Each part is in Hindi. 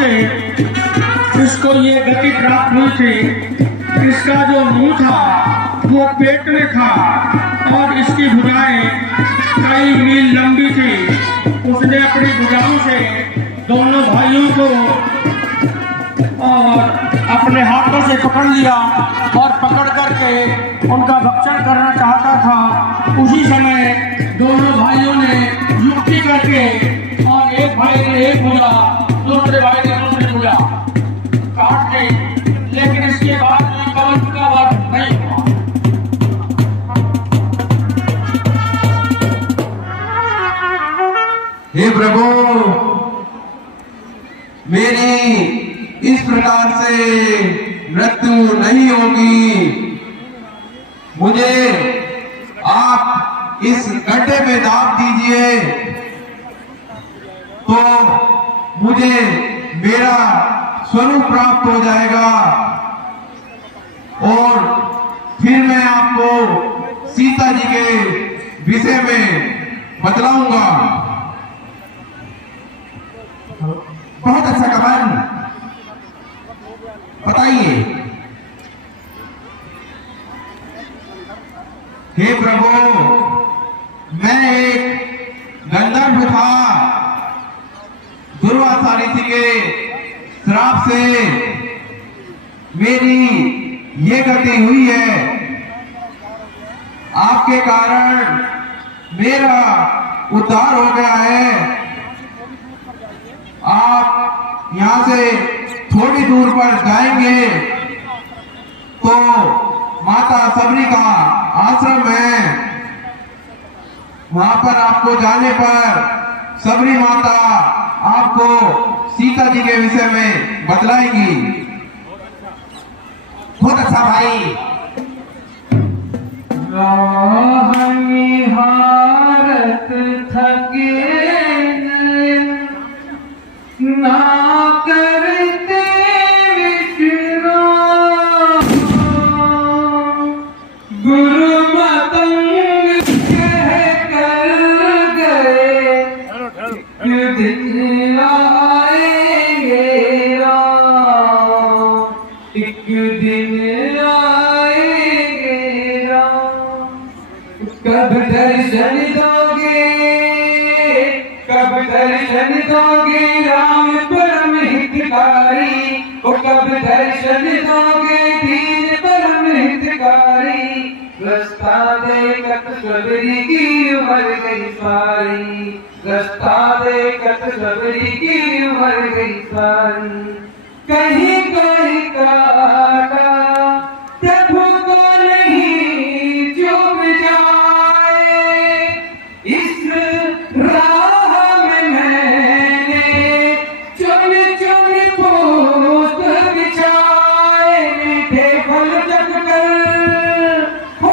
से इसको ये गति प्राप्त हुई थी। इसका जो मुंह था वो पेट में था और इसकी भुजाएं कई मील लंबी थी। उसने अपनी भुजाओं से दोनों भाइयों को और अपने हाथों से पकड़ लिया और पकड़ करके उनका भक्षण करना चाहता था। उसी समय दोनों भाइयों ने युक्ति करके और एक भाई ने एक भुजा, दूसरे भाई ने दूसरी भुजा काट दी, लेकिन इसके बाद भी कवच का वध नहीं हुआ। हे प्रभु, मेरी इस प्रकार से मृत्यु नहीं होगी। मुझे आप इस गड्ढे में दाब दीजिए तो मुझे मेरा स्वरूप प्राप्त हो जाएगा और फिर मैं आपको सीता जी के विषय में बतलाऊंगा। बहुत अच्छा कमल, बताइए। हे प्रभु, मैं एक गंधर्व था। दुर्वासा ऋषि के श्राप से मेरी ये गति हुई है। आपके कारण मेरा उद्धार हो गया है। आप यहां से थोड़ी दूर पर जाएंगे तो माता सबरी का आश्रम है। वहां पर आपको जाने पर सबरी माता आपको सीता जी के विषय में बतलाएंगी। बहुत अच्छा भाई। हारत थके ना करते विश्राम, गुरु मतंग कह कर गए, दिन आएंगे राम, एक दिन आएंगे राम। कब दर्शन दोगे, कब दर्शन दोगे राम परम हितकारी, ओ कब दर्शन दोगे दीन परम हितकारी। रास्ता देखत सबरी की उम्र गई सारी, रास्ता देखत सबरी की उम्र गई सारी। कहीं कोई काटा प्रभु को नहीं चुप जाए, इस राह में मैंने चुन चुन पोत बिछाए। मीठे फल चख कर,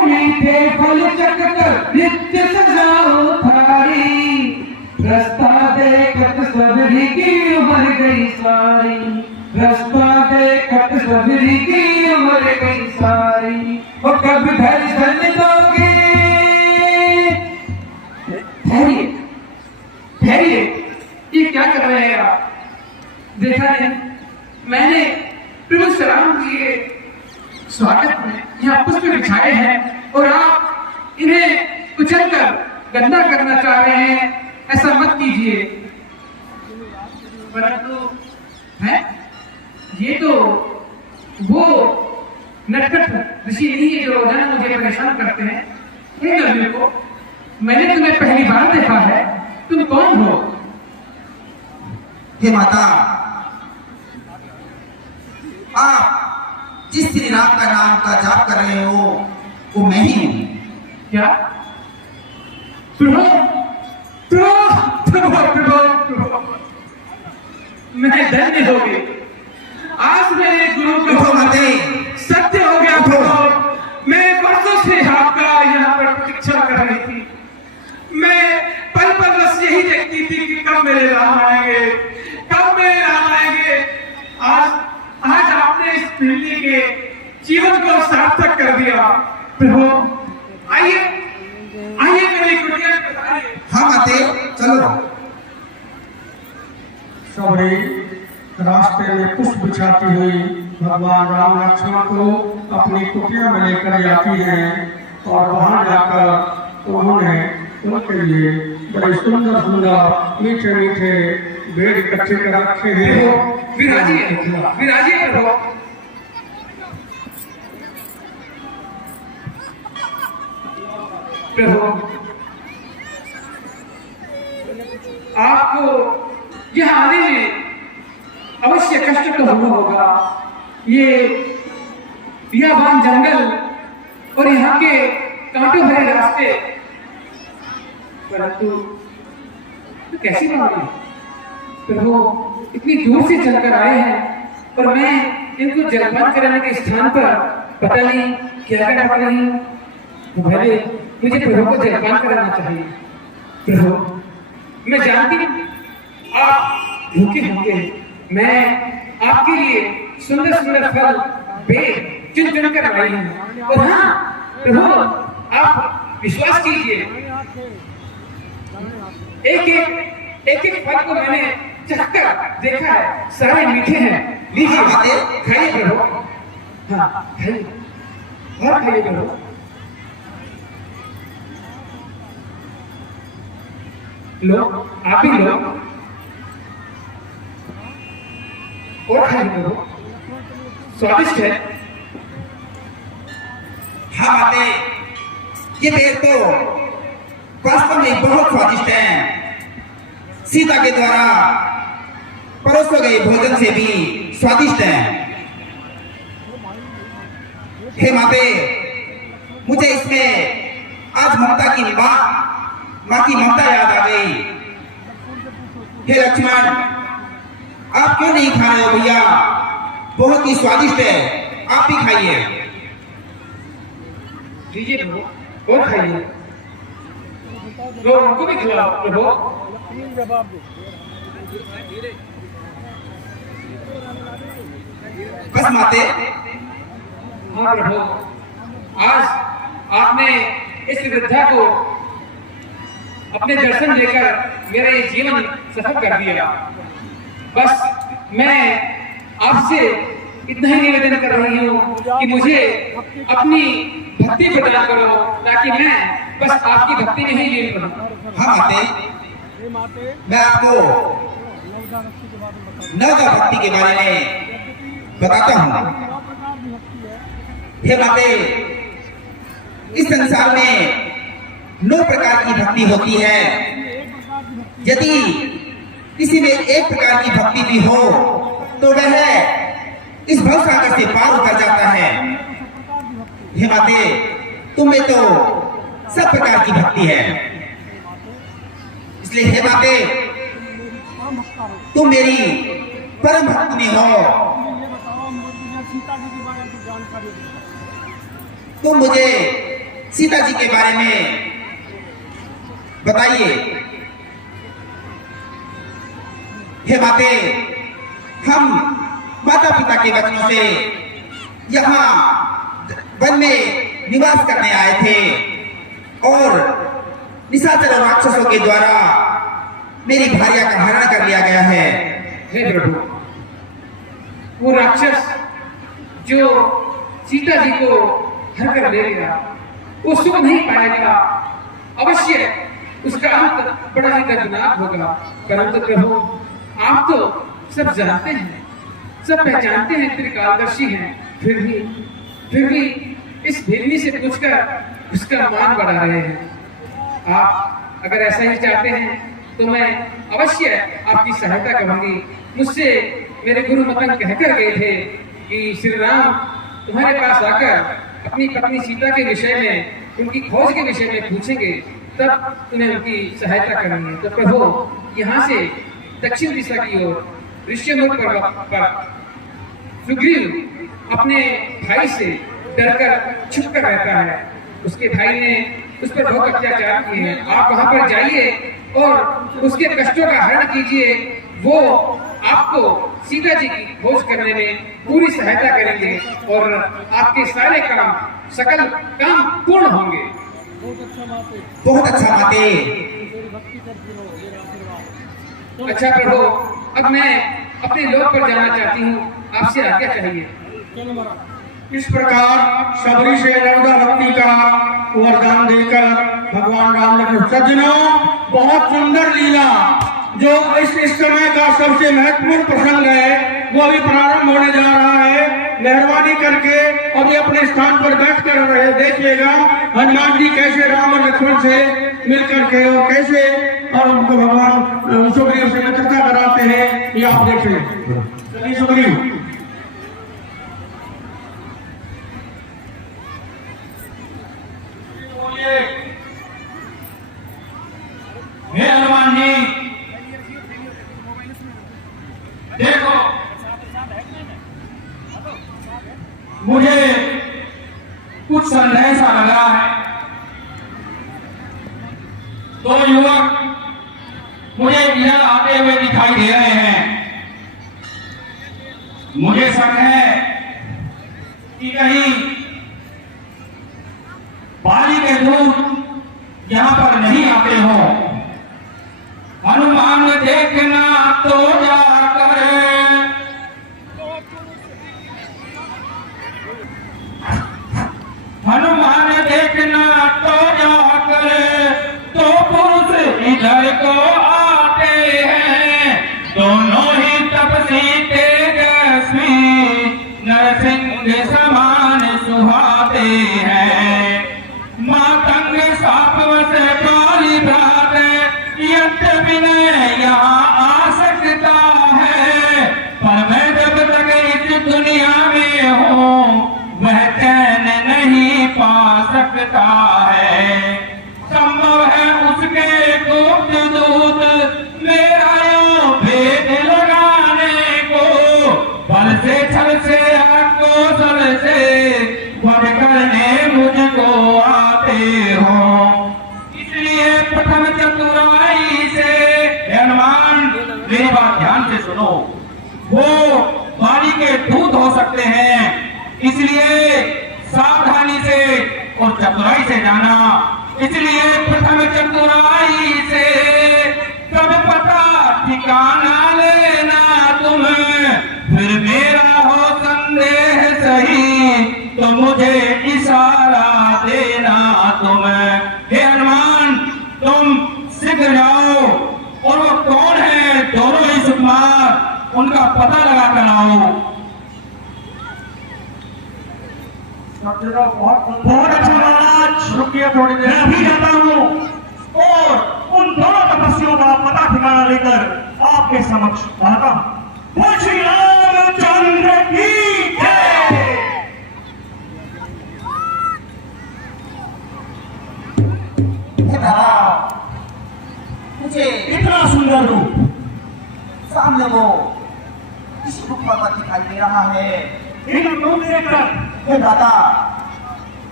मीठे फल चख कर नित्य सजाओ थारी। रास्ता देखत सबरी की उम्र गई सारी, रास्ता देखत सबरी की उम्र गई सारी। वो कब दर्शन दोगे, ठहरिए ठहरिए, ये क्या कर रहे हैं आप? देखा है मैंने प्रभु श्री राम जी के स्वागत में यहाँ पुष्प बिछाए हैं और आप इन्हें कुचल कर गंदा करना चाह रहे हैं। ऐसा मत कीजिए। परंतु है ये तो वो नटखट ऋषि नहीं है जो रोजाना मुझे परेशान करते हैं। इन नदियों को मैंने तुम्हें पहली बार देखा है, तुम कौन हो? हे माता, आप जिस श्री राम का नाम का जाप कर रहे हो वो मैं ही हूं। क्या? प्रभु प्रभु प्रभु प्रभु, मैं धन्य हो गई। आज मेरे गुरु का सत्य हो गया प्रभु। मैं वर्षों से आपका यहाँ पर प्रतीक्षा कर रही थी। मैं पल पल बस यही देखती थी कि कब मेरे राम आएंगे, कब मेरे राम आएंगे। आज आपने इस पीढ़ी के जीवन को सार्थक कर दिया। प्रभु आइए आइए मेरी कुटिया में बताइए। हाँ माते, चलो। सबरी रास्ते में पुष्प बिछाती हुई भगवान राम लक्ष्मण को अपनी कुटिया में लेकर जाती हैं और वहां जाकर उन्होंने उनके लिए बड़े सुंदर सुंदर मीठे मीठे बेर इकट्ठे कर रखे हैं। विराजिए विराजिए प्रभु। प्रभु आपको यहाँ आने में अवश्य कष्ट तो हुआ होगा। ये बियाबान जंगल और यहाँ के कांटों भरे रास्ते, परंतु तो कैसी बात है प्रभु, इतनी दूर से चलकर आए हैं और मैं इनको जलपान कराने के स्थान पर पता नहीं क्या क्या कर रही हूँ। पहले मुझे प्रभु को जलपान कराना चाहिए। प्रभु मैं जानती हूँ आप भूखे होंगे, मैं आपके लिए सुंदर सुंदर फल बेर चुन चुन कर लाई हूँ। और हाँ प्रभु आप विश्वास कीजिए, एक एक फल को मैंने चखकर देखा है, सारे मीठे हैं। लीजिए खाइए प्रभु। हाँ खाइए और खाइए प्रभु। लो आप ही लो और खाइए प्रभु, स्वादिष्ट है। हाँ माते, ये बेर तो वास्तव में बहुत स्वादिष्ट है। सीता के द्वारा परोसे गए भोजन से भी स्वादिष्ट है। हे माते, मुझे इसमें आज ममता की माँ की ममता याद आ गई। हे लक्ष्मण, आप क्यों नहीं खा रहे हो भैया? बहुत ही स्वादिष्ट है, आप भी खाइए। लीजिए प्रभु और खाइए, लोगों को भी खिलाओ प्रभु। बस माते। हाँ प्रभु, आज आपने इस वृद्धा को अपने दर्शन देकर मेरा ये जीवन सफल कर दिया। बस मैं आपसे इतना ही निवेदन कर रही हूँ कि मुझे अपनी भक्ति प्रदान करो, ताकि मैं बस आपकी भक्ति में ही लीन रहूं। हाँ माते, मैं आपको नवदा भक्ति के बारे में बताता हूँ। हे माते, इस संसार में 9 प्रकार की भक्ति होती है। यदि किसी में एक प्रकार की भक्ति भी हो तो वह इस भवसागर से पार उतर जाता है। हे माते, तुम में तो सब प्रकार की भक्ति है, इसलिए हे माते, तुम मेरी परम भक्तनी हो। तुम मुझे सीता जी के बारे में बताइए। हे माते, हम माता पिता के वचनों से यहाँ वन में निवास करने आए थे और निशाचर और राक्षसों के द्वारा मेरी भार्या का हरण कर लिया गया है। हे प्रभु, वो राक्षस जो सीता जी को हर कर ले गया, वो सुख नहीं पाएगा। अवश्य उसका अंत बड़ा ही दर्दनाक होगा। परंतु प्रभु, आप तो सब जानते हैं, सब पहचानते हैं, त्रिकालदर्शी हैं, फिर भी इस भेदनी से पूछकर उसका मान बढ़ा रहे हैं। आप अगर ऐसा ही चाहते हैं तो मैं अवश्य आपकी सहायता करूंगी। मुझसे मेरे गुरु मतन कहकर गए थे कि श्री राम तुम्हारे पास आकर अपनी पत्नी सीता के विषय में, उनकी खोज के विषय में पूछेंगे, तब तुम्हें उनकी सहायता करनी है। तो प्रभु, यहाँ से दक्षिण दिशा की ओर ऋष्यमुख पर्वत पर सुग्रीव अपने भाई से डरकर छुपकर रहता है। उसके भाई ने उस पर बहुत अत्याचार किए हैं। आप वहां पर जाइए और उसके कष्टों का हरण कीजिए। वो आपको सीता जी की खोज करने में पूरी सहायता करेंगे और आपके सारे काम, सकल काम पूर्ण होंगे। बहुत अच्छा माते। अच्छा प्रभु, अब मैं अपने लोक पर जाना चाहती हूँ, आपसे आज्ञा चाहिए। इस प्रकार सबरी से नर्मदा भक्ति का वरदान देकर भगवान राम लक्ष्मण सज्जनों, बहुत सुंदर लीला जो इस समय का सबसे महत्वपूर्ण प्रसंग है वो अभी प्रारंभ होने जा रहा है। मेहरबानी करके अभी अपने स्थान पर बैठ कर रहे देखिएगा हनुमान जी कैसे राम और लक्ष्मण से मिलकर के और कैसे और उनको भगवान सुग्रीव से मित्रता कराते हैं, ये आप देखें। चलिए सुग्रीव। हे हनुमान जी, देखो मुझे कुछ संदेह सा लग रहा है। दो युवक मुझे इधर आते हुए दिखाई दे रहे हैं। मुझे शक है कि कहीं बाली के दूत यहां पर नहीं आते हो। हनुमान देखना तो जाकर हनुमान देखना तो जाकर तो पुरुष इधर को आते हैं। दोनों ही तपसी तेजस्वी नरसिंह समान सुहाते हैं। मातंग सापव से बाली भ्रात यंत्र विनय यहाँ आ सकता है, पर मैं जब तक इस दुनिया में हूँ वह चैन नहीं पा सकता है। संभव है उसके गुप्त दूत मेरा यूं भेद लगाने को, बल से छल से कौशल से वध करने मुझको आते हो। इसलिए प्रथम चतुराई से हनुमान मेरी बात ध्यान से सुनो, वो बाली के दूत हो सकते हैं, इसलिए सावधानी से और चतुराई से जाना। इसलिए प्रथम चतुराई से सब पता ठिकाना लेना तुम्हें, फिर मेरा हो संदेह सही तो मुझे इशारा देना तुम्हें। हे हनुमान, तुम शीघ्र जाओ और वो कौन है दोनों ही सुकुमार उनका पता लगा कर आओ। बहुत अच्छा महाराज, रुकिए थोड़ी देर, मैं अभी जाता हूँ और उन दोनों तपस्वियों का पता ठिकाना लेकर आपके समक्ष आता हूँ। बोल श्री रामचंद्र की जय। मुझे इतना सुंदर रूप सामने वो किसी रूप पर दिखाई दे रहा है। इन रूप देखकर हे दादा,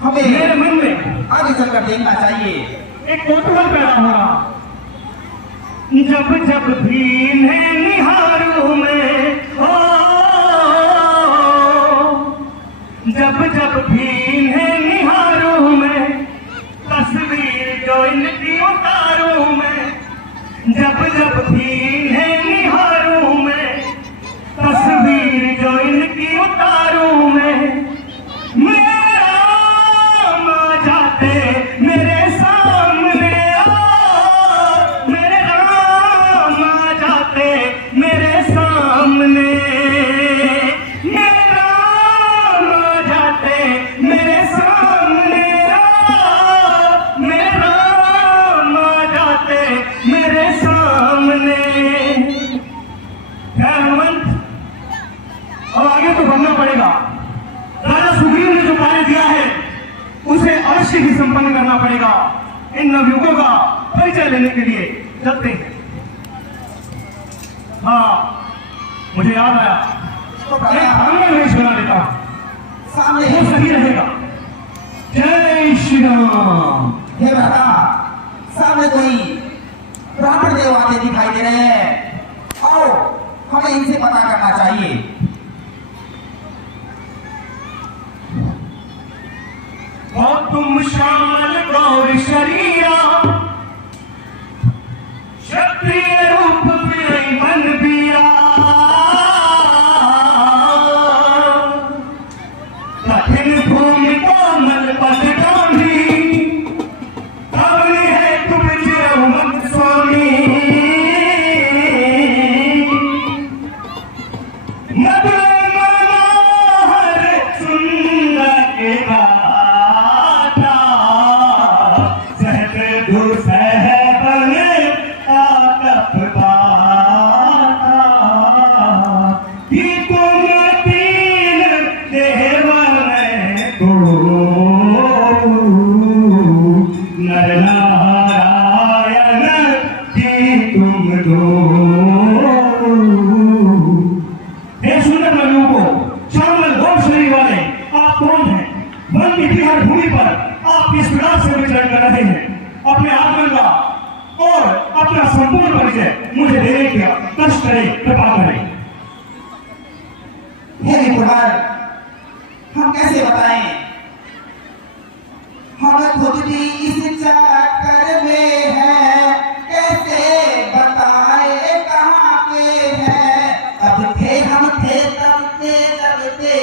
हमें मेरे मन में आगे चलकर देखना चाहिए। एक कौतूहल पैदा हो रहा। जब जब भी मैं निहारूं मैं, ओ जब जब भी मैं निहारूं मैं, तस्वीर जो इनकी उतारूं मैं। जब जब भी मैं निहारूं मैं, तस्वीर जो इनकी उतारूं मैं। मेरे राम आ जाते मेरे सामने, मेरे राम आ जाते मेरे सामने। मेरे राम आ जाते मेरे सामने, मेरे राम आ जाते मेरे सामने। हनुमंत, अब आगे तो बढ़ना पड़ेगा। राजा सुग्रीव ने जो कार्य दिया है उसे अवश्य ही संपन्न करना पड़ेगा। इन नवयुगों का परिचय लेने के लिए चलते हैं। हाँ, मुझे याद आया, तो मैं आंगन में सुना देता हूं, सामने वो सही रहेगा। जय श्री राम। हे दादा, सामने कोई ब्राह्मण देव आते दिखाई दे रहे हैं। आओ, हमें इनसे पता करना चाहिए। और तुम श्यामल गौर शरीरा, क्षत्रिय रूप में मन बीरा। किस प्रकार से विचरण कर रहे हैं, अपने आत्मा का और अपना संपूर्ण परिचय मुझे देने का कष्ट करें, कृपा करें। हे विप्रवर, हम कैसे बताएं? हम खुद भी इस चक्कर में हैं, कैसे बताएं कहाँ के हैं? तब थे हम थे तब थे जब थे,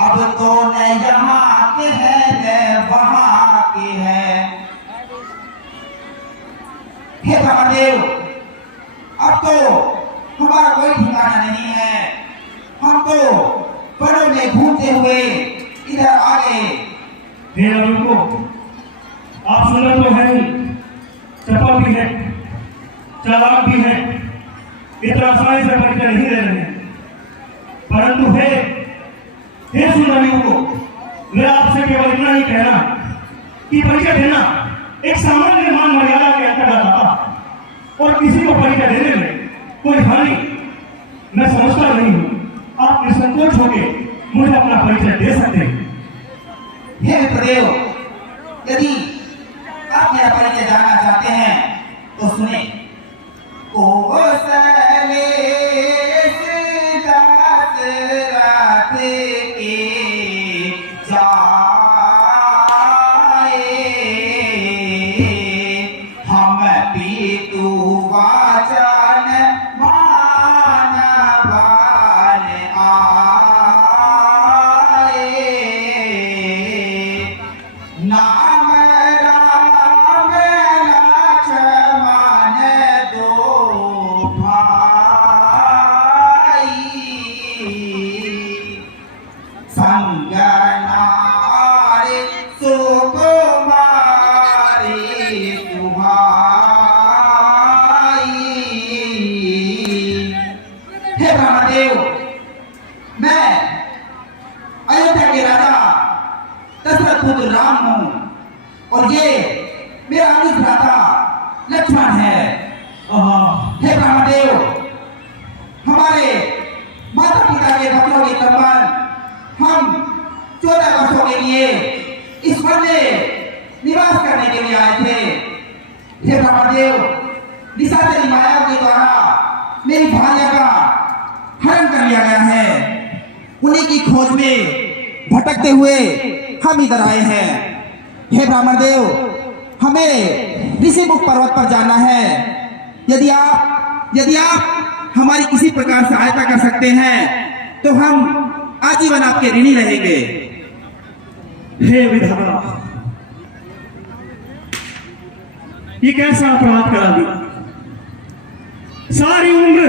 अब तो न यहाँ के हैं न वहाँ के हैं। हे महादेव, अब तो हमारा कोई ठिकाना नहीं है। हम तो वनों में घूमते हुए इधर आ गए। हे रवि को आप सुंदर तो है ही, चपल भी है, चालाक भी है, इतना आसानी से परिचय नहीं दे रहे हैं। परंतु हे सुंदरियों को मेरा आपसे केवल इतना ही कहना कि परिचय देना एक सामान्य मान मर्यादा के अंतर्गत आता और किसी को परिचय देने में कोई हानि मैं समझता नहीं हूँ। आप निसंकोच होकर मुझे अपना परिचय दे सकते हैं। हे विप्रदेव, यदि आप मेरा परिचय जानना चाहते हैं तो सुने। कोसले दास रात के जाए, हम पीतु वाचन मानवान आए। नाम राम लक्ष्मण दो भाई, संग नारी सुकुमारी सुहाई। हे ब्रह्मदेव, मैं अयोध्या के राजा दशरथ पुत्र राम हूं और ये मेरा अनुज भ्राता लक्ष्मण है। हे ब्रह्मदेव, हमारे माता पिता के बच्चों के संबंध हम 14 वर्षों के लिए इस वन में निवास करने के लिए आए थे। हे ब्रह्मदेव, निशाचरी माया के द्वारा मेरी भार्या का हरण कर लिया गया है। उन्हीं की खोज में भटकते हुए हम इधर आए हैं। हे ब्रह्मदेव, हमें ऋषिमुख पर्वत पर जाना है। यदि आप हमारी किसी प्रकार सहायता कर सकते हैं तो हम आजीवन आपके ऋणी रहेंगे। हे विधाता, ये कैसा अपराध करा दिया? सारी उम्र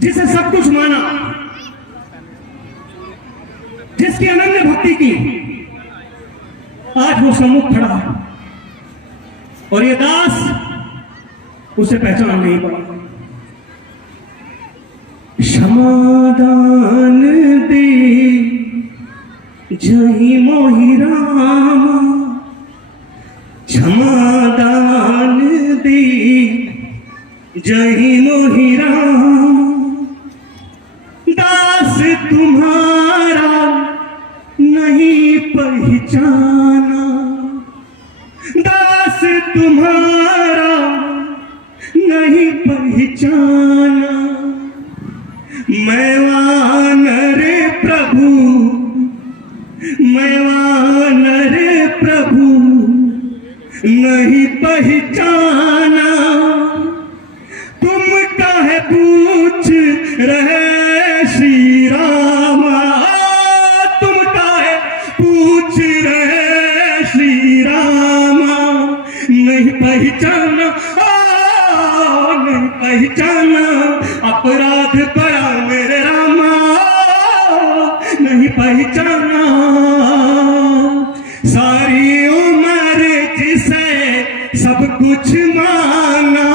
जिसे सब कुछ माना, जिसकी अनन्य भक्ति की, आज वो सम्मुख खड़ा है और ये दास उसे पहचान नहीं पाया। क्षमादान दे जही मोहि रामा, क्षमादान दे जही मोहि रामा। दास तुम्हारा नहीं पहचाना, दास तुम्हारा नहीं पहचाना। मैं वानर प्रभु, मैं वानर प्रभु नहीं पहचाना। तुम काहे पूछ रहे श्री रामा, तुम काहे पूछ रहे श्री रामा। नहीं पहचाना, नहीं पहचाना, अपराध करा मेरे रामा, नहीं पहचाना। सारी उम्र जिसे सब कुछ माना,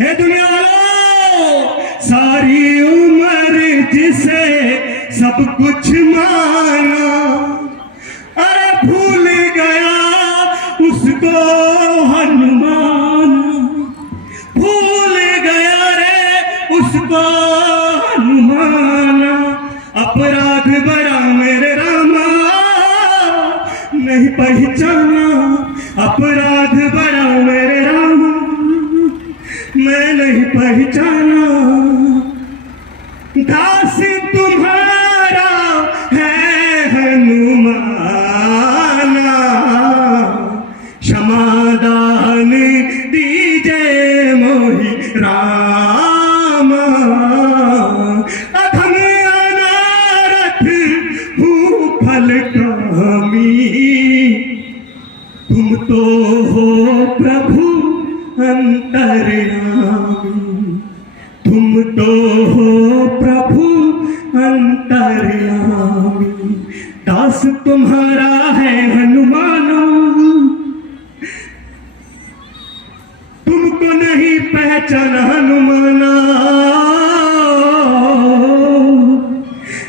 हे दुनिया वालों, सारी उम्र जिसे सब कुछ माना। अरे भूल गया उसको हनुमान, भूल गया रे उसको हनुमान। अपराध बड़ा मेरे रामा, नहीं पहचाना अपराध बड़ा मेरे राम, मैं नहीं पहचाना। दास तुम्हारा है हनुमाना, क्षमादान दीजिए मोहि राम। अधम अनारथ हूँ फल कामी, तुम तो हो प्रभु अंतर्यामी, तुम तो हो प्रभु अंतर्यामी। दास तुम्हारा है हनुमाना, तुमको नहीं पहचाना हनुमाना।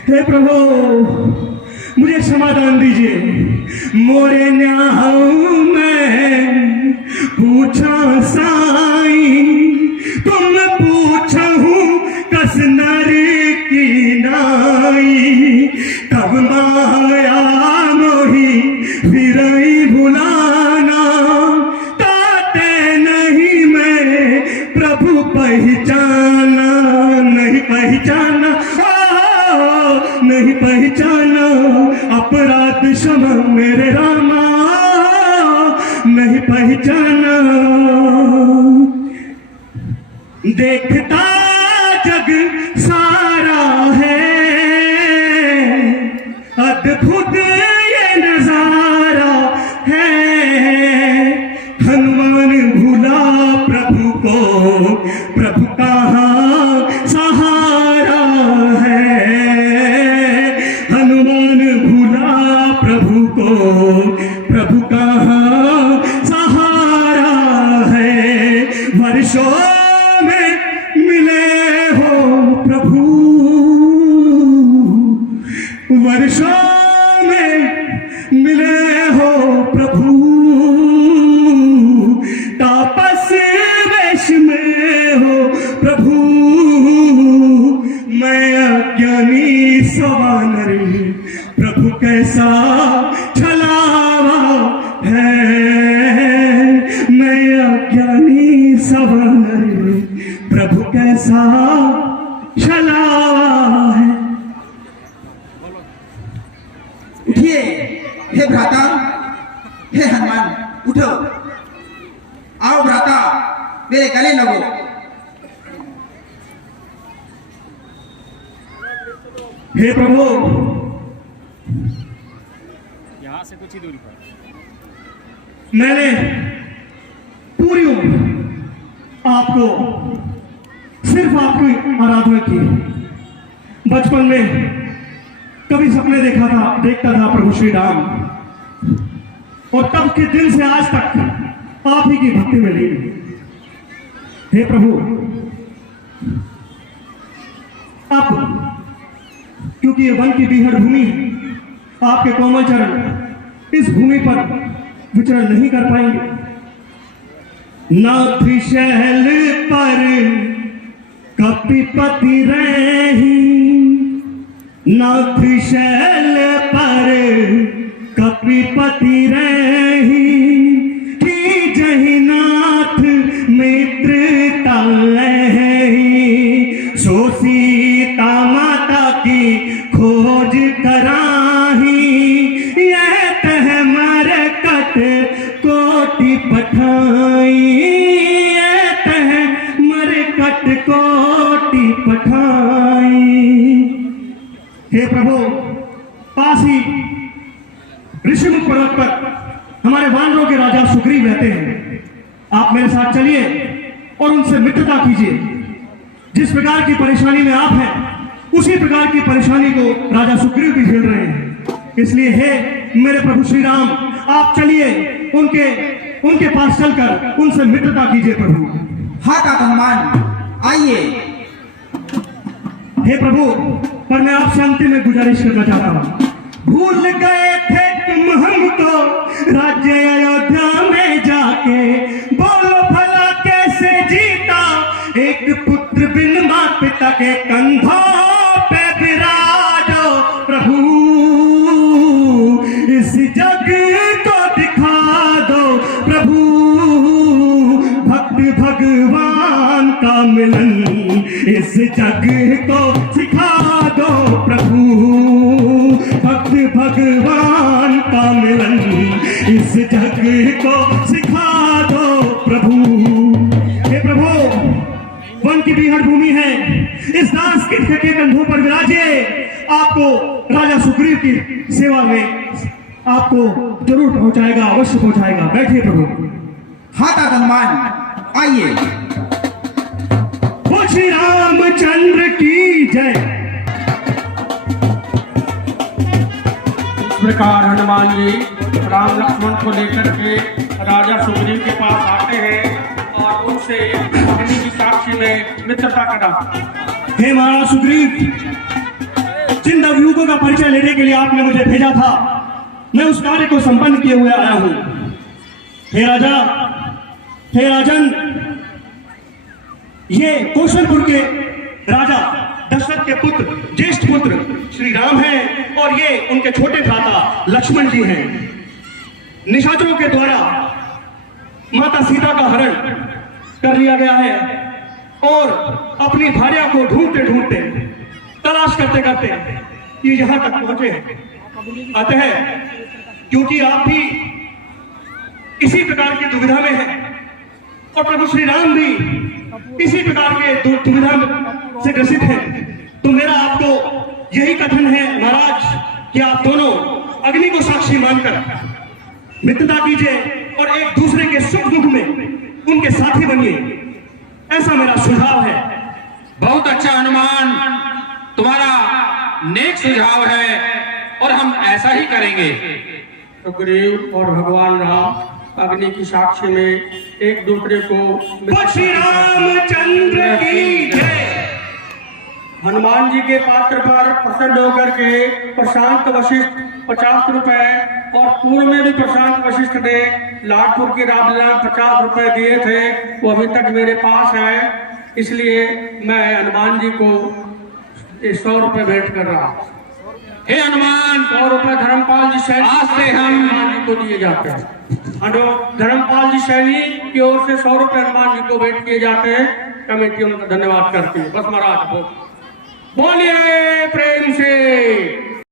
हे प्रभु मुझे क्षमादान दीजिए, मोरे न्याहू में पूछा साई, तुम पूछहूँ कस नर की नाई। तब माया मोही फिरई भुलाना, ताते नहीं मैं प्रभु पहचाना, नहीं पहचाना, नहीं पहचाना। अपराध क्षमा मेरे रामा, नहीं पहचाना। देखता जग सारा है, अद्भुत ये नजारा है। हनुमान भूला प्रभु को, प्रभु कहाँ सहारा है। हनुमान भूला प्रभु को, प्रभु कहाँ सहारा है। वर्षों में मिले हो प्रभु, वर्षों में मिले हो प्रभु। तापस वेश में हो प्रभु, मैं अज्ञानी सवानर, प्रभु कैसा छलावा है। मैं अज्ञानी सवानर, प्रभु कैसा छलावा है। उठिए हे भ्राता, हे हनुमान उठो, आओ भ्राता मेरे गले लगो। हे प्रभु यहाँ से कुछ ही दूरी पर मैंने पूरी उम्र आपको, सिर्फ आपकी आराधना की। बचपन में कभी सपने देखता था प्रभु श्री राम, और तब के दिन से आज तक आप ही की भक्ति में लीन। हे प्रभु अब क्योंकि ये वन की बीहड़ भूमि है, आपके कोमल चरण इस भूमि पर विचरण नहीं कर पाएंगे। नाथ शैल पर कपिपति रही, नाथ शैल पर कपिपति रही। की जही नाथ मित्रता लही, सो सीता माता की खोज कराही। यह तह मरकट कोटि पठाई, यह तह मरकट कोटि पठाई। हे प्रभु पास ही ऋषिमुख पर्वत पर हमारे वानरों के राजा सुग्रीव रहते हैं। आप मेरे साथ चलिए और उनसे मित्रता कीजिए। जिस प्रकार की परेशानी में आप हैं, उसी प्रकार की परेशानी को राजा सुग्रीव भी झेल रहे हैं। इसलिए हे मेरे प्रभु श्री राम, आप चलिए उनके पास चलकर उनसे मित्रता कीजिए प्रभु। हाँ तात हनुमान आइए। हे प्रभु पर मैं आपसे अंतिम में गुजारिश करना चाहता हूँ। भूल गए थे तुम हमको राज्य अयोध्या में जाके, बोलो भला कैसे जीता एक पुत्र बिन माता पिता के कंधों पे विराजो प्रभु। इस जग जग को दिखा दो प्रभु, भक्त भगवान का मिलन इस जग को सिखा दो प्रभु, भक्त भगवान का मिलन इस जग को सिखा दो प्रभु। हे प्रभु, वन की बीहड़ भूमि है, इस दास के कंधों पर विराजे, आपको राजा सुग्रीव की सेवा में आपको जरूर पहुंचाएगा, अवश्य पहुंचाएगा। बैठिए प्रभु। हाँ तात हनुमान, आइए। बोल श्री रामचंद्र की जय। इस प्रकार हनुमान जी राम लक्ष्मण को लेकर के राजा सुग्रीव के पास आते हैं और उनसे अग्नि की साक्षी में मित्रता करना। हे महाराज सुग्रीव, जिन नवयुवकों का परिचय लेने के लिए आपने मुझे भेजा था, मैं उस कार्य को संपन्न किए हुए आया हूं। हे राजा, हे राजन, ये कौशलपुर के राजा दशरथ के पुत्र, ज्येष्ठ पुत्र श्री राम हैं और ये उनके छोटे भ्राता लक्ष्मण जी हैं। निशाचरों के द्वारा माता सीता का हरण कर लिया गया है और अपनी भार्या को ढूंढते ढूंढते, तलाश करते करते ये यहां तक पहुंचे हैं। अतः क्योंकि आप भी इसी प्रकार की दुविधा में हैं और प्रभु श्री राम भी इसी प्रकार के दुविधा से ग्रसित हैं, तो मेरा आपको यही कथन है महाराज कि आप दोनों अग्नि को साक्षी मानकर मित्रता कीजिए और एक दूसरे के सुख दुख में उनके साथी बनिए, ऐसा मेरा सुझाव है। बहुत अच्छा हनुमान, तुम्हारा नेक सुझाव है और हम ऐसा ही करेंगे। सुग्रीव और भगवान राम अग्नि की साक्षी में एक दूसरे को श्री रामचंद्र की जय। हनुमान जी के पात्र पर प्रसन्न होकर के प्रशांत वशिष्ठ 50 रुपए और पूर्व में भी प्रशांत वशिष्ठ ने लाडपुर के राजला 50 रुपए दिए थे, वो अभी तक मेरे पास है, इसलिए मैं हनुमान जी को 100 रुपए भेंट कर रहा हूँ। हे हनुमान, 100 रुपए धर्मपाल जी सैनी आज से हम हनुमान जी को दिए जाते हैं। धर्मपाल जी सैनी की ओर से 100 रुपए हनुमान जी को भेंट किए जाते हैं। कमेटी उनका धन्यवाद करती है। बस महाराज बोलिए प्रेम से।